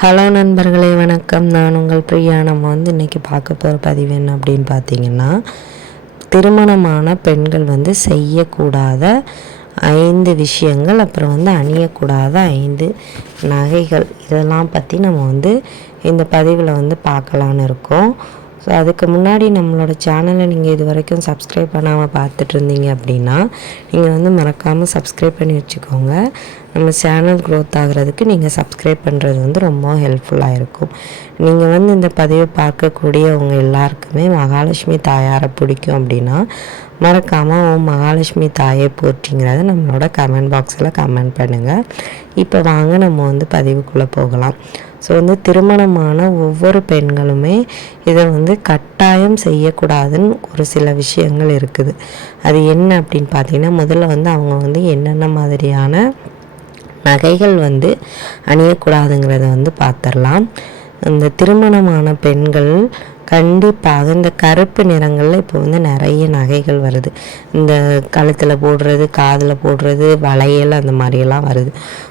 Hello நண்பர்களே, வணக்கம். நான் உங்கள் பிரியா. நம்ம இன்றைக்கி பார்க்க போகிற பதிவு என்ன அப்படின்னு பார்த்தீங்கன்னா, திருமணமான பெண்கள் செய்யக்கூடாத 5 விஷயங்கள், அப்புறம் அணியக்கூடாத 5 நகைகள், இதெல்லாம் பற்றி நம்ம இந்த பதிவில் பார்க்கலான்னு இருக்கோம். ஸோ அதுக்கு முன்னாடி நம்மளோட சேனலை நீங்கள் இது வரைக்கும் சப்ஸ்கிரைப் பண்ணாமல் பார்த்துட்டு இருந்தீங்க அப்படின்னா நீங்கள் மறக்காமல் சப்ஸ்கிரைப் பண்ணி வச்சுக்கோங்க. நம்ம சேனல் க்ரோத் ஆகிறதுக்கு நீங்கள் சப்ஸ்கிரைப் பண்ணுறது ரொம்ப ஹெல்ப்ஃபுல்லாக இருக்கும். நீங்கள் இந்த பதிவை பார்க்கக்கூடியவங்க எல்லாருக்குமே மகாலட்சுமி தாயாரை பிடிக்கும் அப்படின்னா மறக்காமல் மகாலட்சுமி தாயை போற்றிங்கிறத நம்மளோட கமெண்ட் பாக்ஸில் கமெண்ட் பண்ணுங்கள். இப்போ வாங்க நம்ம பதிவுக்குள்ளே போகலாம். ஸோ திருமணமான ஒவ்வொரு பெண்களுமே இதை கட்டாயம் செய்யக்கூடாதுன்னு ஒரு சில விஷயங்கள் இருக்குது. அது என்ன அப்படின்னு பார்த்தீங்கன்னா, முதல்ல அவங்க என்னென்ன மாதிரியான நகைகள் அணியக்கூடாதுங்கிறத பார்த்துடலாம். இந்த திருமணமான பெண்கள் கண்டிப்பாக இந்த கருப்பு நிறங்களில் இப்போ நிறைய நகைகள் வருது. இந்த கழுத்தில் போடுறது, காதில் போடுறது, வளையல், அந்த மாதிரியெல்லாம் வருது.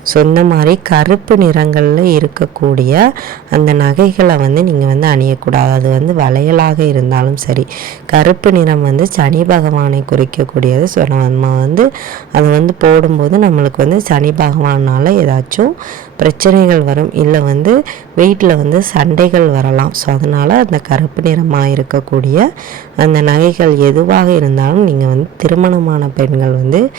ஸோ இந்த மாதிரி கருப்பு நிறங்களில் இருக்கக்கூடிய அந்த நகைகளை நீங்கள் அணியக்கூடாது. அது வளையலாக இருந்தாலும் சரி. கருப்பு நிறம் சனி பகவானை குறிக்கக்கூடியது. ஸோ நம்ம அதை போடும்போது நம்மளுக்கு சனி பகவானால் ஏதாச்சும் பிரச்சனைகள் வரும், இல்லை வீட்டில் சண்டைகள் வரலாம். ஸோ அதனால் அந்த கருப்பு நிறமாக இருக்கக்கூடிய அந்த நகைகள் எதுவாக இருந்தாலும் நீங்கள் திருமணமான பெண்கள்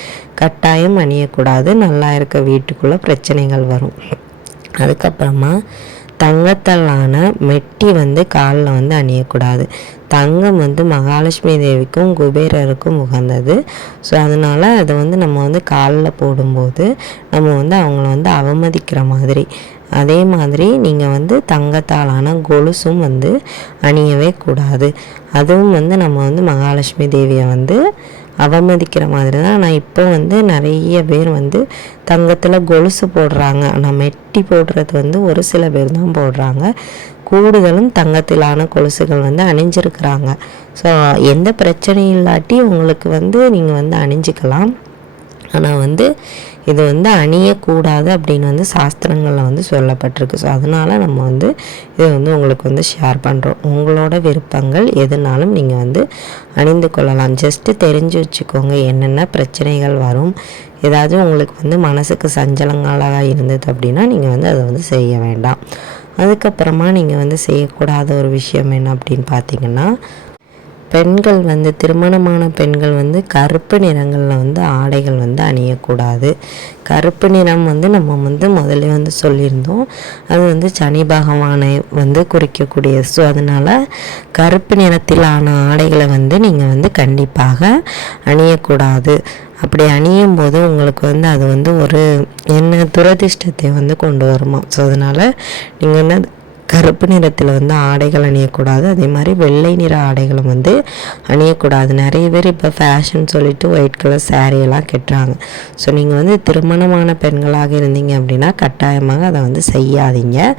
கட்டாயம் அணியக்கூடாது. நல்லா இருக்க வீட்டுக்குள்ளே பிரச்சனைகள் வரும். அதுக்கப்புறமா தங்கத்தாலான மெட்டி காலில் அணியக்கூடாது. தங்கம் மகாலட்சுமி தேவிக்கும் குபேரருக்கும் உகந்தது. ஸோ அதனால் அதை நம்ம காலில் போடும்போது நம்ம அவங்கள அவமதிக்கிற மாதிரி. அதே மாதிரி நீங்கள் தங்கத்தாலான கொலுசும் அணியவே கூடாது. அதுவும் நம்ம மகாலட்சுமி தேவியை அவமதிக்கிற மாதிரி தான். ஆனால் இப்போ நிறைய பேர் தங்கத்தில் கொலுசு போடுறாங்க. ஆனால் மெட்டி போடுறது ஒரு சில பேர் தான் போடுறாங்க. கூடுதலும் தங்கத்திலான கொலுசுகள் அணிஞ்சிருக்கிறாங்க. ஸோ எந்த பிரச்சனையும் இல்லாட்டி உங்களுக்கு நீங்கள் அணிஞ்சிக்கலாம். ஆனால் இது அணியக்கூடாது அப்படின்னு சாஸ்திரங்களில் சொல்லப்பட்டிருக்கு. ஸோ அதனால் நம்ம இதை உங்களுக்கு ஷேர் பண்ணுறோம். உங்களோட விருப்பங்கள் எதுனாலும் நீங்கள் அணிந்து கொள்ளலாம். ஜஸ்ட்டு தெரிஞ்சு வச்சுக்கோங்க என்னென்ன பிரச்சனைகள் வரும். ஏதாவது உங்களுக்கு மனசுக்கு சஞ்சலங்களாக இருந்தது அப்படின்னா நீங்கள் அதை செய்ய வேண்டாம். அதுக்கப்புறமா நீங்கள் செய்யக்கூடாத ஒரு விஷயம் என்ன அப்படின்னு பார்த்தீங்கன்னா, பெண்கள் திருமணமான பெண்கள் கருப்பு நிறங்களில் ஆடைகள் அணியக்கூடாது. கருப்பு நிறம் நம்ம முதல்ல சொல்லியிருந்தோம், அது சனி பகவானை குறிக்கக்கூடியது. ஸோ அதனால் கருப்பு நிறத்திலான ஆடைகளை நீங்கள் கண்டிப்பாக அணியக்கூடாது. அப்படி அணியும் போது உங்களுக்கு அது ஒரு என்ன துரதிர்ஷ்டத்தை கொண்டு வருமா. ஸோ அதனால் நீங்கள் கருப்பு நிறத்தில் ஆடைகள் அணியக்கூடாது. அதே மாதிரி வெள்ளை நிற ஆடைகளும் அணியக்கூடாது. நிறைய பேர் இப்போ ஃபேஷன் சொல்லிட்டு ஒயிட் கலர் சாரியெல்லாம் கட்டுறாங்க. ஸோ நீங்கள் திருமணமான பெண்களாக இருந்தீங்க அப்படின்னா கட்டாயமாக அதை செய்யாதீங்க.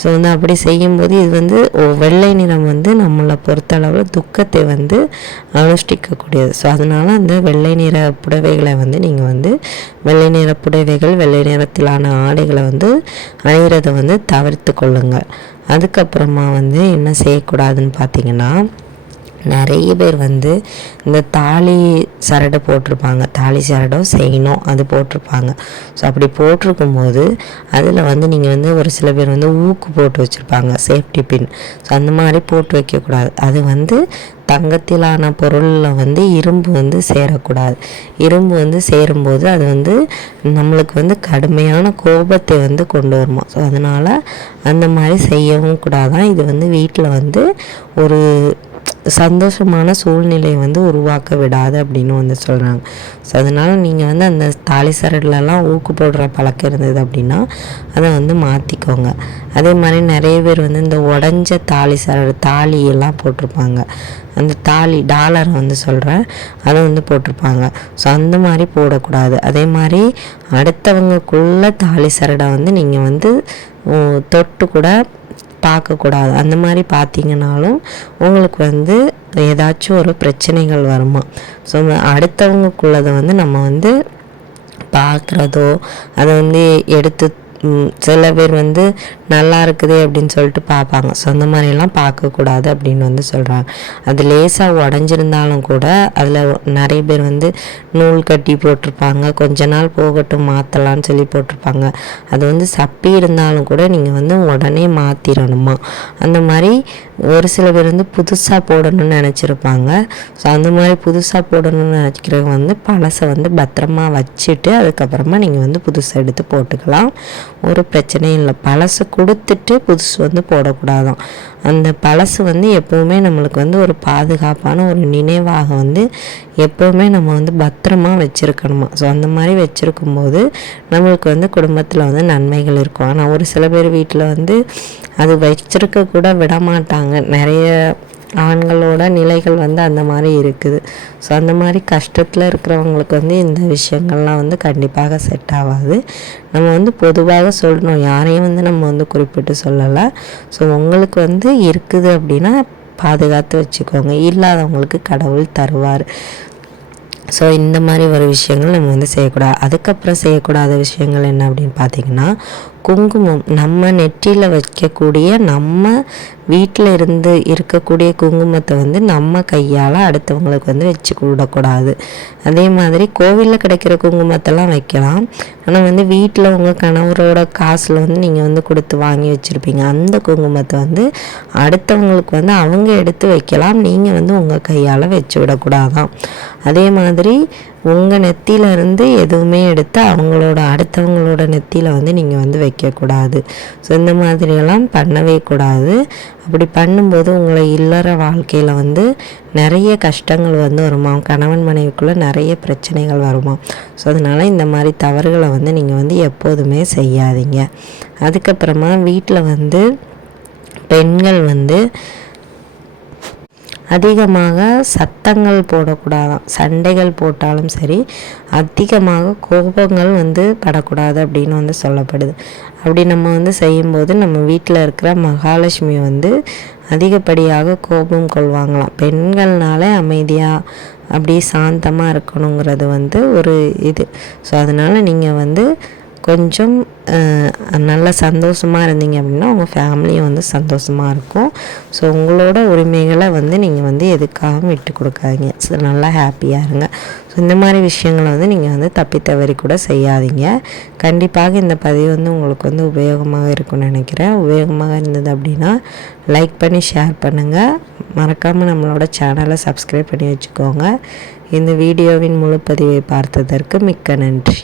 ஸோ அப்படி செய்யும்போது இது வெள்ளை நிறம் நம்மளை பொறுத்தளவில் துக்கத்தை அனுஷ்டிக்கக்கூடியது. ஸோ அதனால் அந்த வெள்ளை நிற புடவைகளை நீங்கள் வெள்ளை நிற புடவைகள், வெள்ளை நிறத்திலான ஆடைகளை அணிகிறத தவிர்த்து கொள்ளுங்கள். அதுக்கப்புறமா என்ன செய்யக்கூடாதுன்னு பார்த்தீங்கன்னா, நிறைய பேர் இந்த தாலி சரடை போட்டிருப்பாங்க. தாலி சரடோ செயினோ அது போட்டிருப்பாங்க. ஸோ அப்படி போட்டிருக்கும்போது அதில் நீங்கள் ஒரு சில பேர் ஊக்கு போட்டு வச்சுருப்பாங்க, சேஃப்டி பின். ஸோ அந்த மாதிரி போட்டு வைக்கக்கூடாது. அது தங்கத்திலான பொருளில் இரும்பு சேரக்கூடாது. இரும்பு சேரும்போது அது நம்மளுக்கு கடுமையான கோபத்தை கொண்டு வருமா. ஸோ அதனால் அந்த மாதிரி செய்யவும் கூடாதான். இது வீட்டில் ஒரு சந்தோஷமான சூழ்நிலையை உருவாக்க விடாது அப்படின்னு சொல்கிறாங்க. ஸோ அதனால் நீங்கள் அந்த தாலி சரடுலலாம் ஊக்கு போடுற பழக்கம் இருந்தது அப்படின்னா அதை மாற்றிக்கோங்க. அதே மாதிரி நிறைய பேர் இந்த உடஞ்ச தாலி சரடு தாலியெல்லாம் போட்டிருப்பாங்க. அந்த தாலி டாலரை சொல்கிறேன், அதை போட்டிருப்பாங்க. ஸோ அந்த மாதிரி போடக்கூடாது. அதே மாதிரி அடுத்தவங்களுக்குள்ள தாலி சரடை நீங்கள் தொட்டு கூட பார்க்கக்கூடாது. அந்த மாதிரி பார்த்தீங்கன்னாலும் உங்களுக்கு ஏதாச்சும் ஒரு பிரச்சனைகள் வருமா. ஸோ அடுத்தவங்களுக்குள்ளதை நம்ம பார்க்குறதோ அதை எடுத்து சில பேர் வந்து நல்லா இருக்குது அப்படின்னு சொல்லிட்டு பார்ப்பாங்க. ஸோ அந்த மாதிரிலாம் பார்க்கக்கூடாது அப்படின்னு வந்து சொல்கிறாங்க. அது லேசாக உடஞ்சிருந்தாலும் கூட அதில் நிறைய பேர் வந்து நூல் கட்டி போட்டிருப்பாங்க, கொஞ்ச நாள் போகட்டும் மாற்றலான்னு சொல்லி போட்டிருப்பாங்க. அது வந்து சப்பி இருந்தாலும் கூட நீங்கள் வந்து உடனே மாற்றிடணுமா. அந்த மாதிரி ஒரு சில பேர் வந்து புதுசாக போடணும்னு நினச்சிருப்பாங்க. ஸோ அந்த மாதிரி புதுசாக போடணும்னு நினச்சிக்கிறவங்க வந்து பழசை வந்து பத்திரமா வச்சுட்டு அதுக்கப்புறமா நீங்கள் வந்து புதுசாக எடுத்து போட்டுக்கலாம். ஒரு பிரச்சனையும் இல்லை. பழசு கொடுத்துட்டு புதுசு வந்து போடக்கூடாதான். அந்த பழசு வந்து எப்போவுமே நம்மளுக்கு வந்து ஒரு பாதுகாப்பான ஒரு நினைவாக வந்து எப்போவுமே நம்ம வந்து பத்திரமா வச்சுருக்கணுமா. ஸோ அந்த மாதிரி வச்சுருக்கும்போது நம்மளுக்கு வந்து குடும்பத்தில் வந்து நன்மைகள் இருக்கும். ஆனால் ஒரு சில பேர் வீட்டில் வந்து அது வச்சிருக்க கூட விட மாட்டாங்க. நிறைய ஆண்களோட நிலைகள் வந்து அந்த மாதிரி இருக்குது. ஸோ அந்த மாதிரி கஷ்டத்தில் இருக்கிறவங்களுக்கு வந்து இந்த விஷயங்கள்லாம் வந்து கண்டிப்பாக செட் ஆகாது. நம்ம வந்து பொதுவாக சொல்லணும், யாரையும் வந்து நம்ம வந்து குறிப்பிட்டு சொல்லலை. ஸோ உங்களுக்கு வந்து இருக்குது அப்படின்னா பாதுகாத்து வச்சுக்கோங்க, இல்லாதவங்களுக்கு கடவுள் தருவார். ஸோ இந்த மாதிரி ஒரு விஷயங்கள் நம்ம வந்து செய்யக்கூடாது. அதுக்கப்புறம் செய்யக்கூடாத விஷயங்கள் என்ன அப்படின்னு பார்த்திங்கன்னா, குங்குமம் நம்ம நெற்றியில் வைக்கக்கூடிய நம்ம வீட்டில் இருந்து இருக்கக்கூடிய குங்குமத்தை வந்து நம்ம கையால் அடுத்தவங்களுக்கு வந்து வச்சு விடக்கூடாது. அதே மாதிரி கோவிலில் கிடைக்கிற குங்குமத்தெல்லாம் வைக்கலாம். ஆனால் வந்து வீட்டில் உங்கள் கணவரோட காசில் வந்து நீங்கள் வந்து கொடுத்து வாங்கி வச்சுருப்பீங்க. அந்த குங்குமத்தை வந்து அடுத்தவங்களுக்கு வந்து அவங்க எடுத்து வைக்கலாம், நீங்கள் வந்து உங்கள் கையால் வச்சு விடக்கூடாதான். அதே மாதிரி உங்கள் நெத்தியிலேருந்து எதுவுமே எடுத்து அடுத்தவங்களோட நெத்தியில் வந்து நீங்கள் வந்து வைக்கக்கூடாது. ஸோ இந்த மாதிரியெல்லாம் பண்ணவே கூடாது. அப்படி பண்ணும்போது உங்களை இல்லற வாழ்க்கையில் வந்து நிறைய கஷ்டங்கள் வந்து வருமா, கணவன் மனைவிக்குள்ளே நிறைய பிரச்சனைகள் வருமா. ஸோ அதனால் இந்த மாதிரி தவறுகளை வந்து நீங்கள் வந்து எப்போதுமே செய்யாதீங்க. அதுக்கப்புறமா வீட்டில் வந்து பெண்கள் வந்து அதிகமாக சத்தங்கள் போடக்கூடாதான். சண்டைகள் போட்டாலும் சரி, அதிகமாக கோபங்கள் வந்து படக்கூடாது அப்படின்னு வந்து சொல்லப்படுது. அப்படி நம்ம வந்து செய்யும்போது நம்ம வீட்டில் இருக்கிற மகாலட்சுமி வந்து அதிகப்படியாக கோபம் கொள்வாங்களாம். பெண்கள்னாலே அமைதியாக அப்படி சாந்தமாக இருக்கணுங்கிறது வந்து ஒரு இது. ஸோ அதனால் நீங்கள் வந்து கொஞ்சம் நல்ல சந்தோஷமாக இருந்தீங்க அப்படின்னா உங்கள் ஃபேமிலியும் வந்து சந்தோஷமாக இருக்கும். ஸோ உங்களோட உரிமைகளை வந்து நீங்கள் வந்து எதுக்காகவும் விட்டு கொடுக்காதீங்க. ஸோ நல்லா ஹாப்பியாக இருங்க. ஸோ இந்த மாதிரி விஷயங்களை வந்து நீங்கள் வந்து தப்பி தவறி கூட செய்யாதீங்க. கண்டிப்பாக இந்த பதிவு வந்து உங்களுக்கு வந்து உபயோகமாக இருக்கும்னு நினைக்கிறேன். உபயோகமாக இருந்தது அப்படின்னா லைக் பண்ணி ஷேர் பண்ணுங்கள். மறக்காமல் நம்மளோட சேனலை சப்ஸ்கிரைப் பண்ணி வச்சுக்கோங்க. இந்த வீடியோவின் முழு பதிவை பார்த்ததற்கு மிக்க நன்றி.